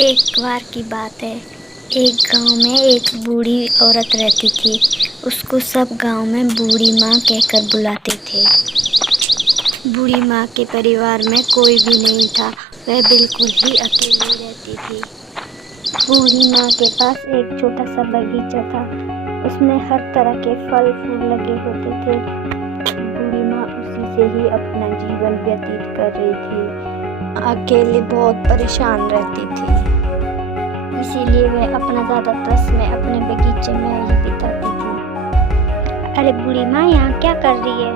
एक बार की बात है। एक गांव में एक बूढ़ी औरत रहती थी। उसको सब गांव में बूढ़ी माँ कहकर बुलाते थे। बूढ़ी माँ के परिवार में कोई भी नहीं था। वह बिल्कुल ही अकेली रहती थी। बूढ़ी माँ के पास एक छोटा सा बगीचा था। उसमें हर तरह के फल फूल लगे होते थे। बूढ़ी माँ उसी से ही अपना जीवन व्यतीत कर रही थी। अकेले बहुत परेशान रहती थी, इसीलिए वह अपना ज़्यादातर समय अपने बगीचे में ही बिताती थी। अरे बूढ़ी माँ, यहाँ क्या कर रही है?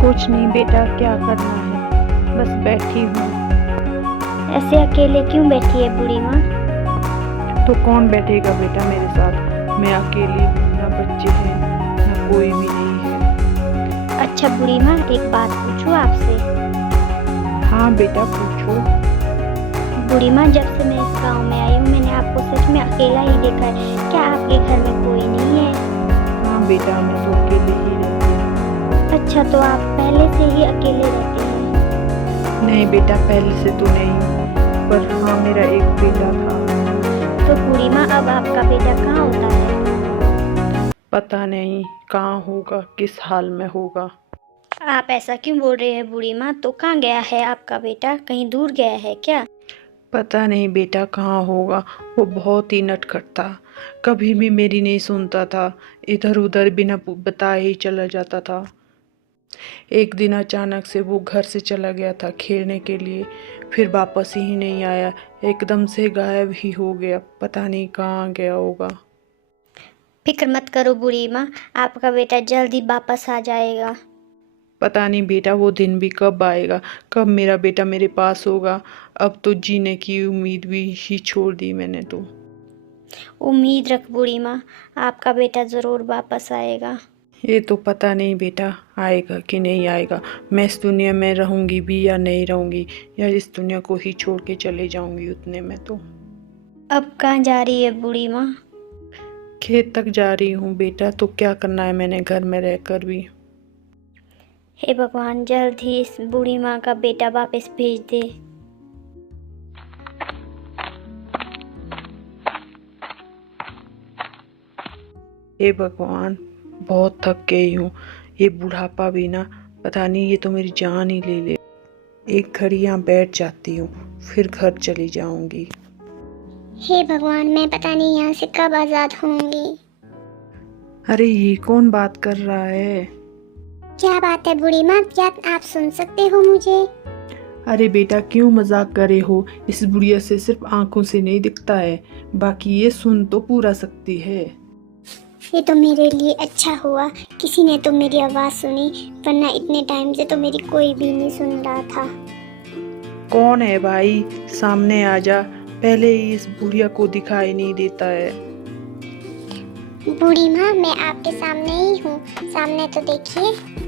कुछ नहीं बेटा, क्या करना है, बस बैठी हूँ। ऐसे अकेले क्यों बैठी है बूढ़ी माँ? तो कौन बैठेगा बेटा मेरे साथ? मैं अकेली हूँ, ना बच्चे हैं ना कोई भी नहीं है। अच्छा बूढ़ी माँ, एक बात पूछूं आपसे? हाँ बेटा पूछो। बूढ़ी माँ, जब से मैं इस गांव में आई हूँ मैंने आपको सच में अकेला ही देखा है। क्या आपके घर में कोई नहीं है? हाँ बेटा, मैं तो अकेले ही रहती हूँ। अच्छा, तो आप पहले से ही अकेले रहते हैं? नहीं बेटा, पहले से तो नहीं, पर हाँ मेरा एक बेटा था। तो बूढ़ी माँ, अब आपका बेटा कहाँ होता है? पता नहीं कहाँ होगा, किस हाल में होगा। आप ऐसा क्यों बोल रहे हैं बूढ़ी माँ? तो कहाँ गया है आपका बेटा? कहीं दूर गया है क्या? पता नहीं बेटा कहाँ होगा। वो बहुत ही नटखट था, कभी भी मेरी नहीं सुनता था, इधर उधर बिना बताए ही चला जाता था। एक दिन अचानक से वो घर से चला गया था खेलने के लिए, फिर वापस ही नहीं आया, एकदम से गायब ही हो गया। पता नहीं कहाँ गया होगा। फिक्र मत करो बूढ़ी माँ, आपका बेटा जल्द ही वापस आ जाएगा। पता नहीं बेटा वो दिन भी कब आएगा, कब मेरा बेटा मेरे पास होगा। अब तो जीने की उम्मीद भी ही छोड़ दी मैंने तो। उम्मीद रख बूढ़ी माँ, आपका बेटा ज़रूर वापस आएगा। ये तो पता नहीं बेटा आएगा कि नहीं आएगा। मैं इस दुनिया में रहूंगी भी या नहीं रहूंगी, या इस दुनिया को ही छोड़ के चले जाऊंगी उतने में तो। अब कहाँ जा रही है बूढ़ी माँ? खेत तक जा रही हूँ बेटा, तो क्या करना है मैंने घर में रहकर भी। हे भगवान, जल्द ही इस बूढ़ी माँ का बेटा वापस भेज दे। हे भगवान, बहुत थक गई हूँ। ये बुढ़ापा भी ना, पता नहीं ये तो मेरी जान ही ले ले। एक घड़ी यहाँ बैठ जाती हूँ, फिर घर चली जाऊंगी। हे भगवान, मैं पता नहीं यहाँ से कब आज़ाद होंगी। अरे ये कौन बात कर रहा है? क्या बात है बूढ़ी माँ, क्या आप सुन सकते हो मुझे? अरे बेटा क्यों मजाक करे हो? इस बुढ़िया से सिर्फ आंखों से नहीं दिखता है, बाकी ये सुन तो पूरा सकती है। ये तो मेरे लिए अच्छा हुआ, किसी ने तो मेरी आवाज़ सुनी, वरना इतने टाइम से तो मेरी कोई भी नहीं सुन रहा था। कौन है भाई? सामने आ जा, पहले ही इस बुढ़िया को दिखाई नहीं देता है। बूढ़ी माँ, मैं आपके सामने ही हूँ, सामने तो देखिए।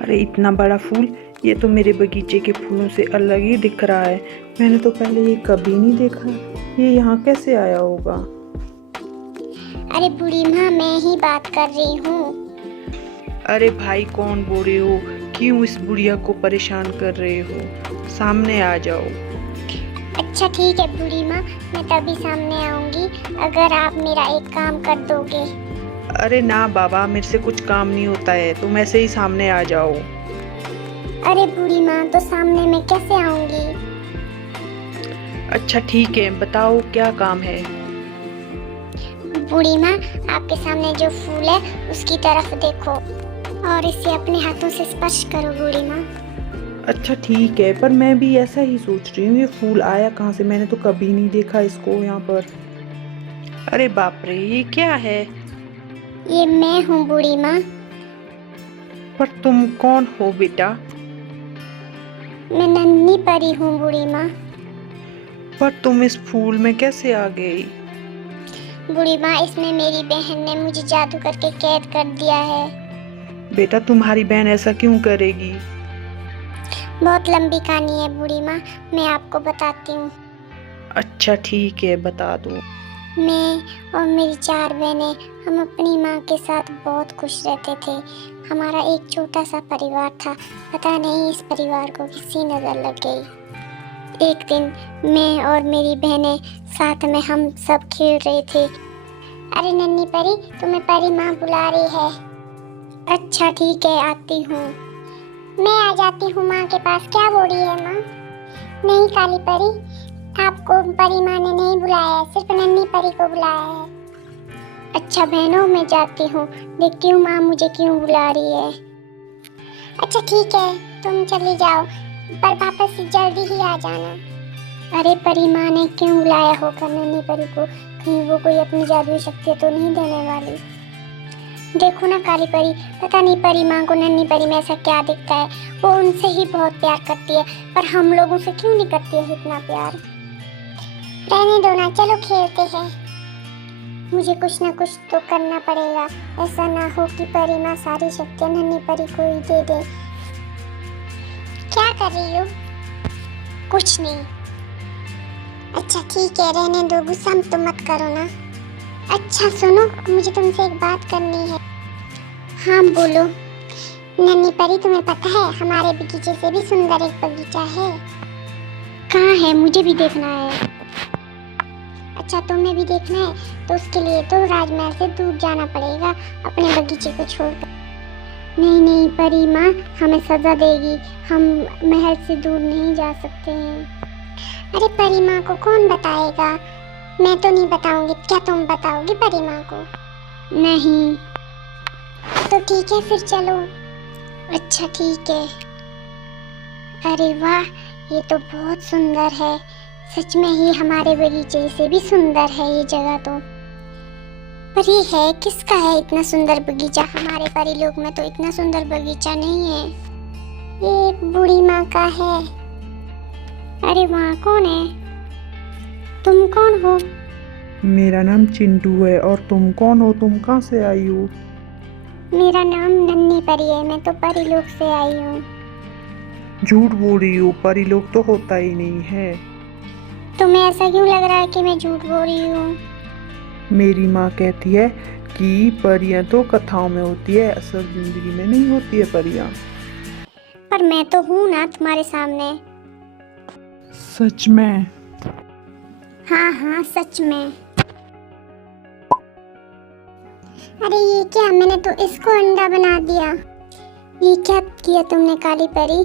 अरे इतना बड़ा फूल, ये तो मेरे बगीचे के फूलों से अलग ही दिख रहा है। मैंने तो पहले ये कभी नहीं देखा, ये यहाँ कैसे आया होगा? अरे बूढ़ी माँ, मैं ही बात कर रही हूँ। अरे भाई कौन बोल रहे हो? क्यों इस बुढ़िया को परेशान कर रहे हो? सामने आ जाओ। अच्छा ठीक है बूढ़ी माँ, मैं तभी सामने आऊंगी अगर आप मेरा एक काम कर दोगे। अरे ना बाबा, मेरे से कुछ काम नहीं होता है, तुम ऐसे ही सामने आ जाओ। अरे बूढ़ी माँ, तो सामने मैं कैसे आऊंगी? अच्छा ठीक है, बताओ क्या काम है। बूढ़ी माँ, आपके सामने जो फूल है उसकी तरफ देखो और इसे अपने हाथों से स्पर्श करो बूढ़ी माँ। अच्छा ठीक है, पर मैं भी ऐसा ही सोच रही हूँ, ये फूल आया कहाँ से? मैंने तो कभी नहीं देखा इसको यहाँ पर। अरे बाप रे, ये क्या है? ये मैं हूँ बूढ़ी माँ। पर तुम कौन हो बेटा? मैं नन्ही परी हूँ बूढ़ी माँ। पर तुम इस फूल में कैसे आ गई? बूढ़ी माँ, इसमें मेरी बहन ने मुझे जादू करके कैद कर दिया है। बेटा तुम्हारी बहन ऐसा क्यों करेगी? बहुत लंबी कहानी है बूढ़ी माँ, मैं आपको बताती हूँ। अच्छा ठीक है, बता दो। मैं और मेरी 4 बहनें, हम अपनी माँ के साथ बहुत खुश रहते थे। हमारा एक छोटा सा परिवार था। पता नहीं इस परिवार को किसी नज़र लग गई। एक दिन मैं और मेरी बहनें साथ में हम सब खेल रहे थे। अरे नन्ही परी, तुम्हें परी माँ बुला रही है। अच्छा ठीक है, आती हूँ। मैं आ जाती हूँ माँ के पास। क्या बोल रही है माँ? नहीं काली परी, आपको परी माँ ने नहीं बुलाया है, सिर्फ नन्ही परी को बुलाया है। अच्छा बहनों, मैं जाती हूँ, देखती हूँ माँ मुझे क्यों बुला रही है। अच्छा ठीक है, तुम चली जाओ, पर वापस जल्दी ही आ जाना। अरे परी माँ ने क्यों बुलाया होगा नन्ही परी को? कहीं वो कोई अपनी जादुई शक्ति तो नहीं देने वाली? देखो ना काली परी, पता नहीं परी माँ को नन्ही परी में ऐसा क्या दिखता है। वो उनसे ही बहुत प्यार करती है, पर हम लोगों से क्यों नहीं करती है इतना प्यार? रहने दो ना, चलो खेलते हैं। मुझे कुछ ना कुछ तो करना पड़ेगा, ऐसा ना हो कि परी माँ सारी शक्तियाँ नन्ही परी को ही दे दे। क्या कर रही हो? कुछ नहीं। अच्छा ठीक है, रहने दो, गुस्सा तो मत करो ना। अच्छा सुनो, मुझे तुमसे एक बात करनी है। हाँ बोलो। नन्ही परी, तुम्हें पता है हमारे बगीचे से भी सुंदर एक बगीचा है। कहाँ है? मुझे भी देखना है। अच्छा तुम्हें भी देखना है तो उसके लिए तो राजमहल से दूर जाना पड़ेगा, अपने बगीचे को छोड़कर। नहीं नहीं परी माँ हमें सजा देगी, हम महल से दूर नहीं जा सकते हैं। अरे परी माँ को कौन बताएगा? मैं तो नहीं बताऊंगी, क्या तुम बताओगी परी माँ को? नहीं। तो ठीक है फिर चलो। अच्छा ठीक है। अरे वाह, ये तो बहुत सुंदर है, सच में ही हमारे बगीचे से भी सुंदर है ये जगह तो। पर ये है किसका है इतना सुंदर बगीचा? हमारे परीलोक में तो इतना सुंदर बगीचा नहीं है। ये एक बूढ़ी माँ का है। अरे वहाँ कौन है? तुम कौन हो? मेरा नाम चिंटू है। और तुम कौन हो? तुम कहाँ से आई हो? मेरा नाम नन्ही परी है, मैं तो परीलोक से आई हूँ। झूठ बोल रही हो, परी लोग तो होता ही नहीं है। तुम्हें ऐसा क्यों लग रहा है कि मैं झूठ बोल रही हूँ? मेरी माँ कहती है कि परियां तो कथाओं में होती है, असल जिंदगी में नहीं होती है परियां। पर मैं तो हूँ ना तुम्हारे सामने। सच में? हाँ हाँ सच में। अरे ये क्या, मैंने तो इसको अंडा बना दिया। ये क्या किया तुमने काली परी?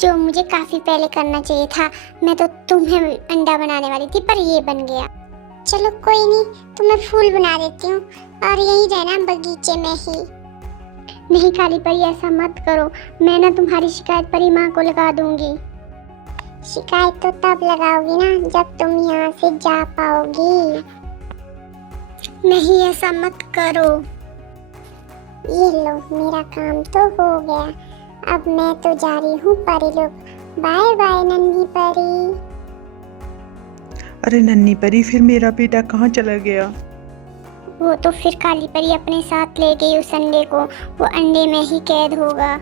जो मुझे काफी पहले करना चाहिए था, मैं तो तुम्हें अंडा बनाने वाली थी, पर ये बन गया। चलो कोई नहीं, तुम्हें फूल बना देती हूँ और यही रहना बगीचे में ही। नहीं काली परी ऐसा मत करो, मैं ना तुम्हारी शिकायत परी माँ को लगा दूंगी। शिकायत तो तब लगाओगी ना जब तुम यहाँ से जा पाओगी। नहीं ऐसा मत करो। ये लो, मेरा काम तो हो गया, अब मैं तो जा रही हूँ परीलोक। बाय बाय नन्ही परी। अरे नन्ही परी, फिर मेरा बेटा कहाँ चला गया? वो तो फिर काली परी अपने साथ ले गई उस अंडे को, वो अंडे में ही कैद होगा।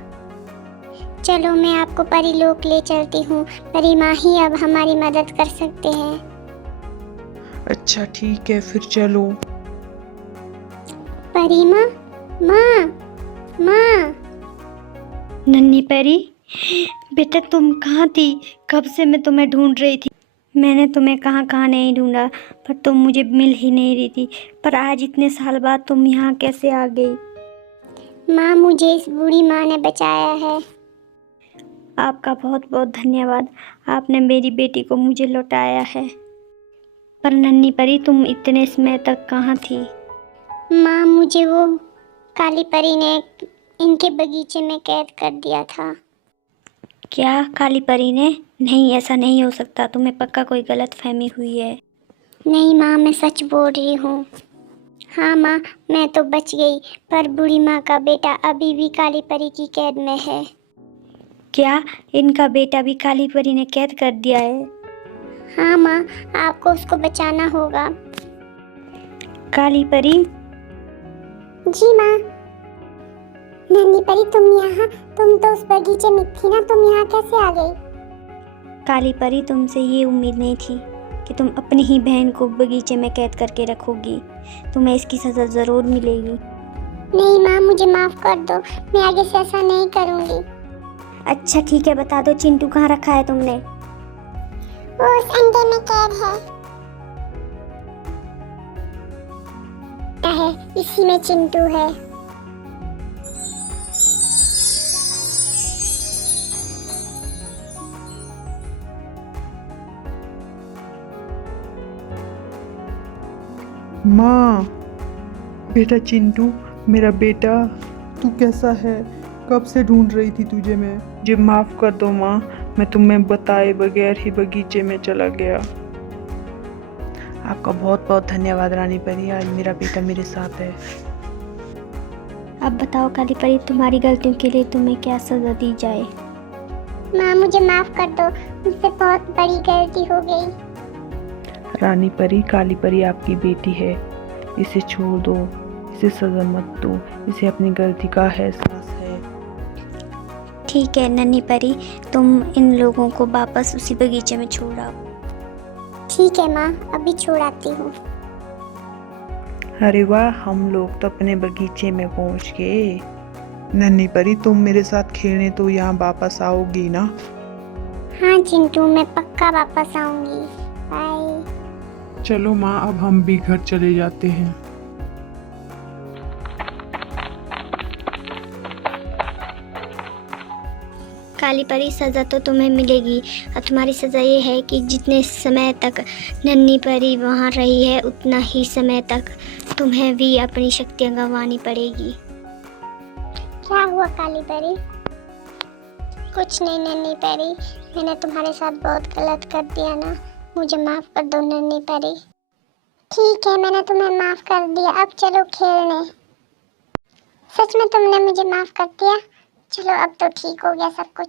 चलो मैं आपको परीलोक ले चलती हूँ, परी माँ ही अब हमारी मदद कर सकते हैं। अच्छा ठीक है, फिर चलो। परी माँ, माँ, माँ। नन्ही परी, बेटा तुम कहाँ थी? कब से मैं तुम्हें ढूंढ रही थी। मैंने तुम्हें कहाँ कहाँ नहीं ढूंढा, पर तुम मुझे मिल ही नहीं रही थी। पर आज इतने साल बाद तुम यहाँ कैसे आ गई? माँ मुझे इस बूढ़ी माँ ने बचाया है। आपका बहुत बहुत धन्यवाद, आपने मेरी बेटी को मुझे लौटाया है। पर नन्ही परी, तुम इतने समय तक कहाँ थी? माँ मुझे वो काली परी ने इनके बगीचे में कैद कर दिया था। क्या काली परी ने? नहीं, ऐसा नहीं हो सकता, तुम्हें पक्का कोई गलत फहमी हुई है। नहीं माँ, मैं सच बोल रही हूँ। हाँ माँ, मैं तो बच गई, पर बूढ़ी माँ का बेटा अभी भी काली परी की कैद में है। क्या इनका बेटा भी काली परी ने कैद कर दिया है? हाँ माँ, आपको उसको बचाना होगा। काली परी? जी माँ। नन्ही परी, तुम तो उस बगीचे में थी ना, तुम यहाँ कैसे आ गई? काली परी, तुमसे ये उम्मीद नहीं थी कि तुम अपनी ही बहन को बगीचे में कैद करके रखोगी। तुम्हें इसकी सज़ा ज़रूर मिलेगी। नहीं माँ, मुझे माफ़ कर दो, मैं आगे से ऐसा नहीं करूँगी। अच्छा ठीक है, बता दो चिंटू कहाँ रखा है तुमने? वो उस अंडे में कैद है इसी में चिंटू है। माँ, बेटा चिंटू, मेरा बेटा, तू कैसा है? कब से ढूंढ रही थी तुझे मैं। मुझे माफ कर दो माँ, मैं तुम्हें बताए बगैर ही बगीचे में चला गया। आपका बहुत बहुत धन्यवाद रानी परी, आज मेरा बेटा मेरे साथ है। अब बताओ काली परी, तुम्हारी गलतियों के लिए तुम्हें क्या सज़ा दी जाए? माँ मुझे माफ कर दो, मुझसे बहुत बड़ी गलती हो गई। रानी परी, काली परी आपकी बेटी है, इसे छोड़ दो, इसे सजा मत दो, इसे अपनी गलती का एहसास है। ठीक है नन्ही परी, तुम इन लोगों को वापस उसी बगीचे में छोड़ आओ। ठीक है माँ, अभी छोड़ आती हूँ। अरे वाह, हम लोग तो अपने बगीचे में पहुंच गए। नन्ही परी, तुम मेरे साथ खेलने तो यहाँ वापस आओगी ना? हाँ चिंटू, मैं पक्का वापस आऊंगी। बाय। चलो माँ, अब हम भी घर चले जाते हैं। काली परी, सज़ा तो तुम्हें मिलेगी और तुम्हारी सज़ा ये है कि जितने समय तक नन्ही परी वहाँ रही है उतना ही समय तक तुम्हें भी अपनी शक्तियाँ गंवानी पड़ेगी। क्या हुआ काली परी? कुछ नहीं नन्ही परी, मैंने तुम्हारे साथ बहुत गलत कर दिया ना, मुझे माफ कर दो नन्ही परी। ठीक है, मैंने तुम्हें माफ कर दिया, अब चलो खेलने। सच में तुमने मुझे माफ कर दिया? चलो अब तो ठीक हो गया सब कुछ।